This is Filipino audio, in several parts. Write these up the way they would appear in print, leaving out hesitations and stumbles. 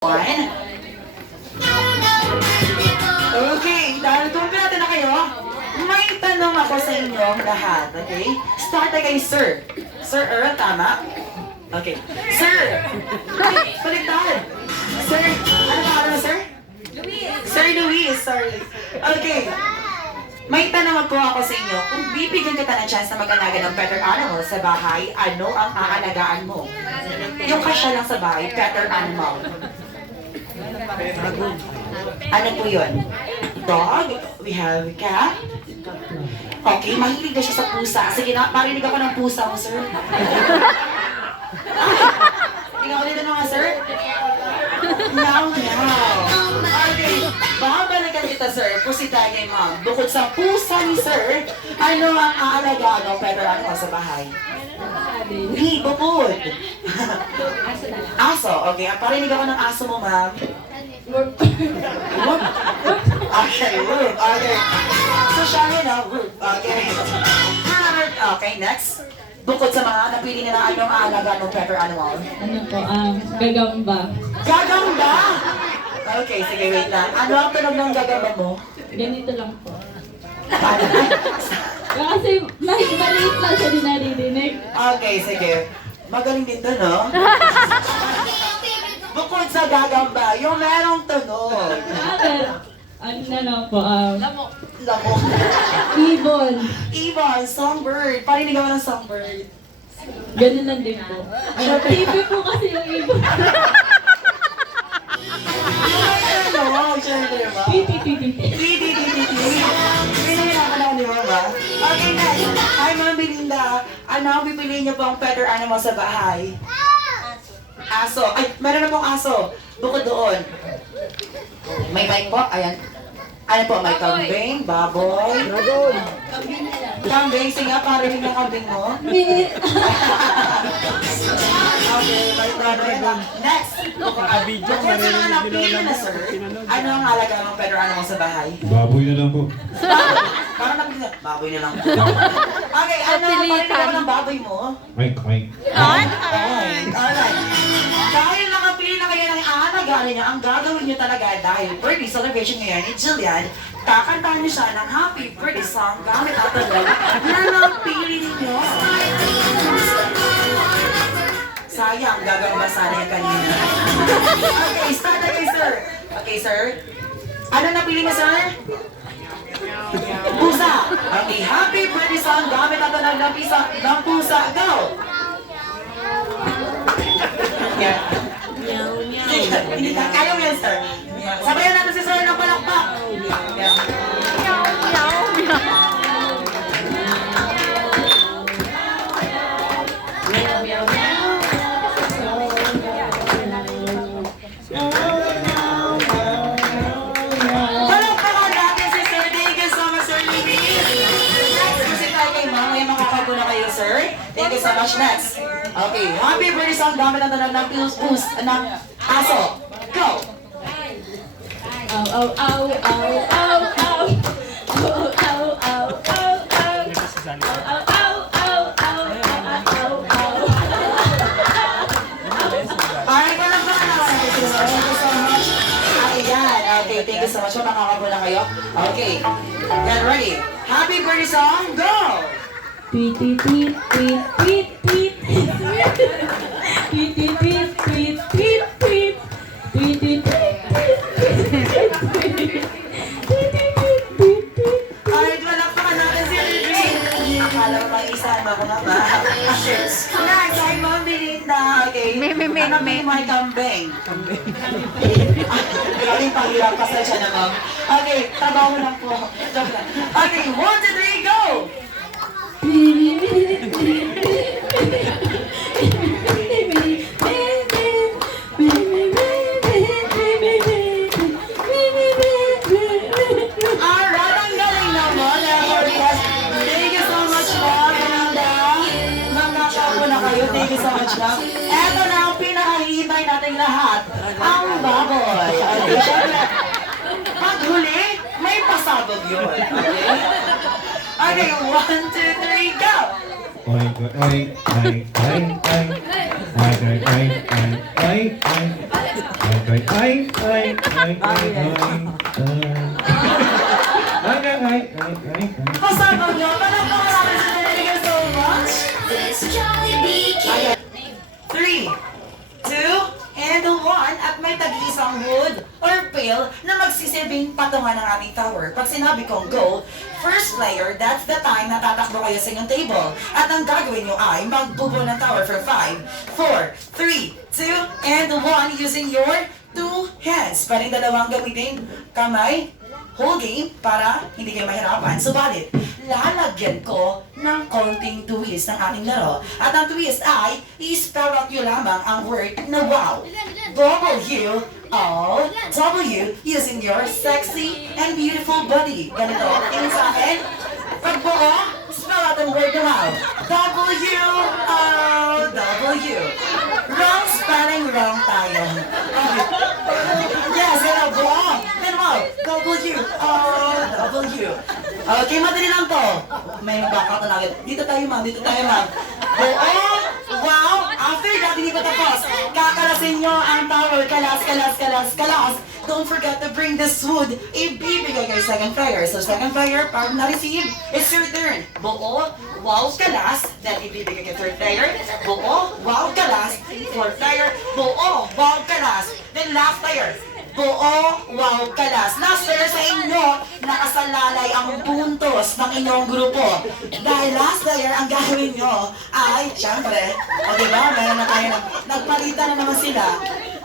One. Okay, dahil kumpleto na kayo, may tanong ako sa inyo lahat, okay? Start na kay Sir. Sir Earl, tama? Okay. Sir! Ay, baliktad! Sir, ano pangalan mo, Sir? Luis. Sir Luis, sorry. Okay. May tanong po ako sa inyo. Kung bibigyan kita ng chance na mag-alaga ng better animal sa bahay, ano ang aalagaan mo? Yung kasya lang sa bahay, better animal. Ano po yun? Dog? We have cat? Okay, mahilig na siya sa pusa. Sige na, marinig ako ng pusa mo, sir. Tingnan ko dito naman, sir. Now. Okay, babalikan kita, sir. Pusita niya, ma'am. Bukod sa pusa ni sir, ano ang aalagaan ng better animal sa bahay? Hindi, bukod. Aso, okay. Parinig ako ng aso mo, ma'am. Whoop. Okay, whoop. Okay. So, siya rin, whoop. Okay. Okay, next. Bukod sa mga napili nila, anong aalaga ng pepper animal? Ano po, gagamba. Gagamba! Okay, sige, wait lang. Ano ang tunog ng gagamba mo? Ganito lang po. Paano? Kasi maliit lang siya din naririnig. Okay, sige. Magaling din to, no? Bukod sa gagamba, yung merong tunog. Ano na lang po, Lamok. ibon. Ibon, songbird. Parinig naman ng songbird. Ganun lang din po. TV po kasi yung ibon. Ano? Siyempre ba? Titi. Pinili ako na ni Mama. Okay, next. Hi, Ma'am Belinda. Ano ang pipiliin niyo pang better animal sa bahay? Aso. Ay, meron na pong aso. Bukod doon. May mic po. Ayan. Ano po? May kambing, baboy. Kambing. Sige nga, parinig ng kambing mo. Okay, may baboy. Next. Bukod sa mga napili na, sir, ano ang halaga ng better animal sa bahay? Baboy na lang po. Parang napili na. Baboy na lang. Okay, ano ang parinig ako ng baboy mo? Mike. Alright. Dahil nakapili na kayo ng aalagaan niya, ang gagawin niyo talaga dahil birthday celebration ngayon ni Jillian, kakantahan niyo siya ng happy birthday song gamit ang tagal na napili ninyo. Sayang, gagamba sana yung kanina. Okay, start na kayo, sir. Okay, sir. Ano napili mo, sir? Pusa. Okay, happy birthday song gamit ang tagal ng pusa. Go! Yeah. Hindi ka kaya mo yan, sir. Sabayan natin si sir ng palakpak. Palakpakan natin si sir. Thank you so much, sir. Next, kasi tayo kay ma'am. May makakago na kayo, sir. Thank you so much. Next. Okay, happy birthday song gamit ang tanong ng ng aso. Go! Alright, walang pa na. Thank you so much. Ayan, okay, thank you so much. Makakago na kayo. Okay, get ready. Happy birthday song, go! Tweet. Alright, malakpakan natin si Ricky. Akala ko may isa ako na ba? Next, ay Ma'am Belinda. Okay. Ano may kambing? Maraming panghirap. Pasensya na, Ma'am. Okay, trabaho lang po. Joke lang. Okay, 1, 2, 3, go! Alright, ang galing naman. Thank you so much, Ma'am Belinda. Magkakapo na kayo. Thank you so much, Ma'am. Eto na ang pinakahihintay nating lahat. Ang baboy. Okay, syempre. Pag huli, may pasabog yun. Okay? Okay, 1, 2, 3, go! Oink, oink, oink, oink, oink. Oink, oink, oink, oink, oink. Oink, oink, Ay, ay, ay, ay, ay. Kasama nyo, palakpakan natin sa thank you so much. Three, two, and one. At may tag-isang wood or pail na magsisilbing patungan ng aming tower. Pag sinabi kong go, first player, that's the time na tatakbo kayo sa inyong table. At ang gagawin nyo ay magbubuo ng tower for 5, 4, 3, 2, and 1 using your two hands. Pwedeng dalawang gamitin kamay, whole game para hindi kayo mahirapan. Subalit, lalagyan ko ng konting twist ng ating laro. At ang twist ay, i-spell out nyo lamang ang word na wow. W-O-W using your sexy and beautiful body. Ganito, tingin sa akin. Pagbuo, spell out ang word na wow. W-O-W. Wrong spelling, wrong tayo. Yes, hello, buo. Pero wow, W-O-W. Okay, madali lang to. May backup na agad. Dito tayo, ma'am. Dito tayo, ma'am. Oo, wow. After that, hindi pa tapos. Kakalasin nyo ang tower. Kalas, kalas, kalas, kalas. Don't forget to bring this wood. Ibibigay kayo second player. So, second player, pag na-receive, it's your turn. Buo, wow, kalas. Then, ibibigay kayo third player. Buo, wow, kalas. Fourth player. Buo, wow, kalas. Then, last player. Buo, wow, kalas. Last player sa inyo, nakasalalay ang puntos ng inyong grupo. Dahil last player, ang gagawin nyo ay, syempre, o diba, meron na tayo, nagpalitan na naman sila.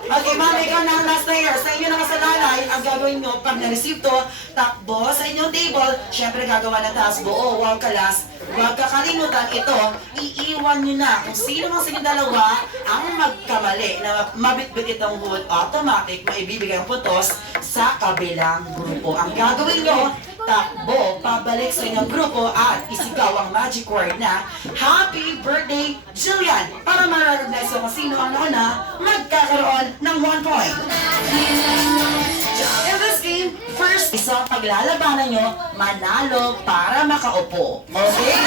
Okay, ma'am, ikaw na ang last player. Sa inyo nakasalalay, ang gagawin nyo, pag na-receive to, takbo sa inyong table, syempre gagawa ng task. Buo, wow, kalas. Huwag kakalimutan ito, iiwan nyo na kung sino mang sige dalawa ang magkamali na mabitbit itong wood, automatic, maibibigay ang putos sa kabilang grupo. Ang gagawin nyo, takbo, pabalik sa inyong grupo at isigaw ang magic word na Happy Birthday, Jillian! Para ma-recognize kung sino ang nauna, magkakaroon ng 1 point. In this game, first, isang paglalabanan nyo, manalo para makaupo. Okay?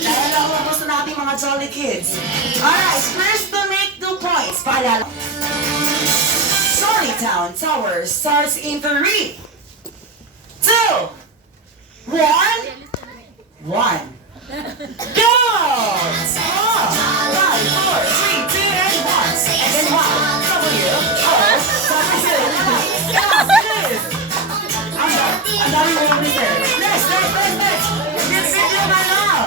Dahil lang ako gusto natin mga jolly kids. Alright, first to make 2 points. Paalala. Jolly Town Tower starts in 3, 2, 1. 1. Go! Oh, 5, 4, 3, 2, and 1. And then 1. W. Oh, W. Yes, yes. Ang dami mo yung mister. Next, next, next, next. This video na lang.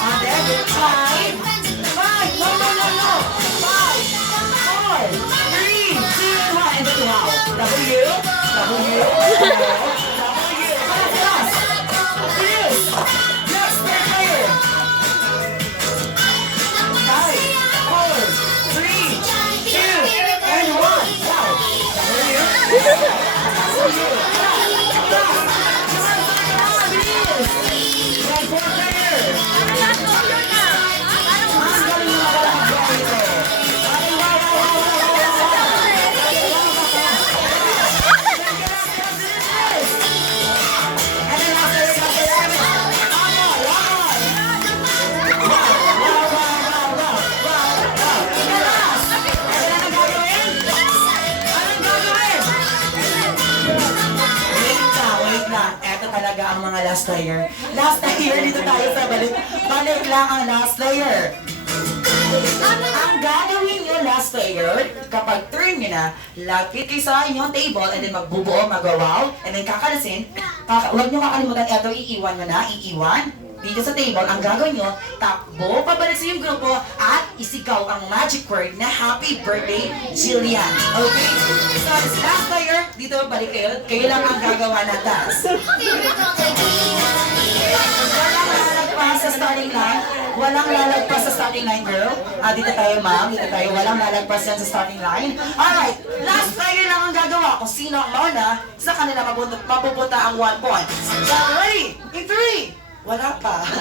And then 5. 5. No, no, no, no. 5, 4, 3, 2, 1. And then wow. W. W. W. Fast. Please. Next player. 5, 4, 3, 2, and 1. Wow. W. Talaga ang mga last player. Last player, dito tayo sa balik. Balik lang ang last player. Ang gagawin nyo last player, kapag turn nyo na, lapit kayo sa inyong table and then magbubuo, magawaw, and then kakalasin. Huwag nyo kakalimutan, eto iiwan nyo na, iiwan. Dito sa table, ang gagawin nyo, takbo, pabalik sa inyong grupo, at isigaw ang magic word na Happy Birthday, Jillian. Okay? So, as last player, dito balik kayo, kayo lang ang gagawa ng task. Walang lalagpas sa starting line. Walang lalagpas sa starting line, girl. Dito tayo, ma'am. Dito tayo. Walang lalagpas yan sa starting line. Alright. Last player lang ang gagawa. Kung sino ang mauna, sa kanila mapupunta ang 1 point. So, ready? In 3. Wala pa. 2,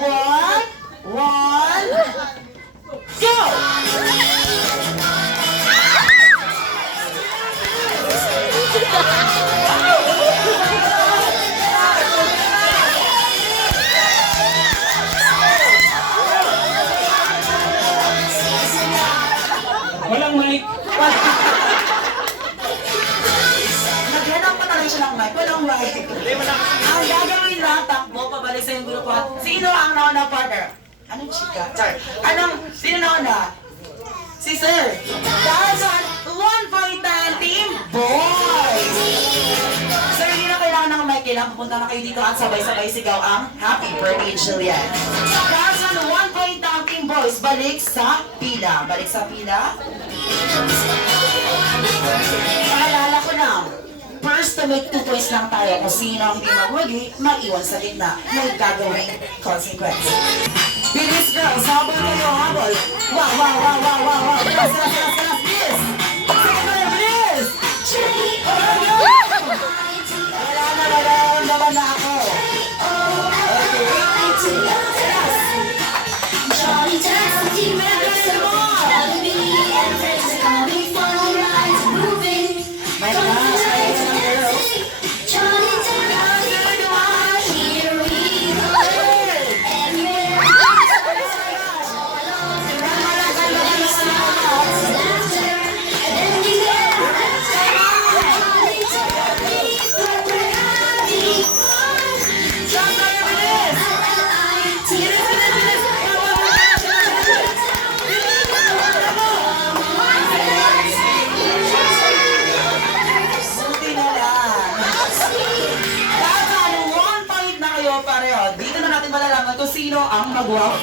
1, 1, go! Walang mic. Naghanap pa talaga siya ng mic. Walang mic. Ang gagawin lang, takbo, pabalik sa yung grupo. Sino ang nauna partner? Anong chika? Sorry. Sino nauna? Si Sir. Dahil sa 1 point na ang team boys. Sir, hindi na kailangan ng mic. Kailangan pupunta na kayo dito at sabay-sabay sigaw ang Happy Birthday, Julian. Dahil sa 1 point na ang team boys, balik sa pila. Balik sa pila. Paalala ko lang, first to make 2 points lang tayo. Kung sino ang hindi magwagi, maiwan sa gitna. May gagawing consequence. Bilis girls, habol kayo, habol. Wow, wow, wow, wow, wow, wow. Bilis, bilis, bilis, bilis. Sige kayo, bilis. Wala na, nararamdaman na ako. My gosh, ayos na girls. Buti na lang. Dahil 1 point na kayo pareho, dito na natin malalaman kung sino ang mag-wow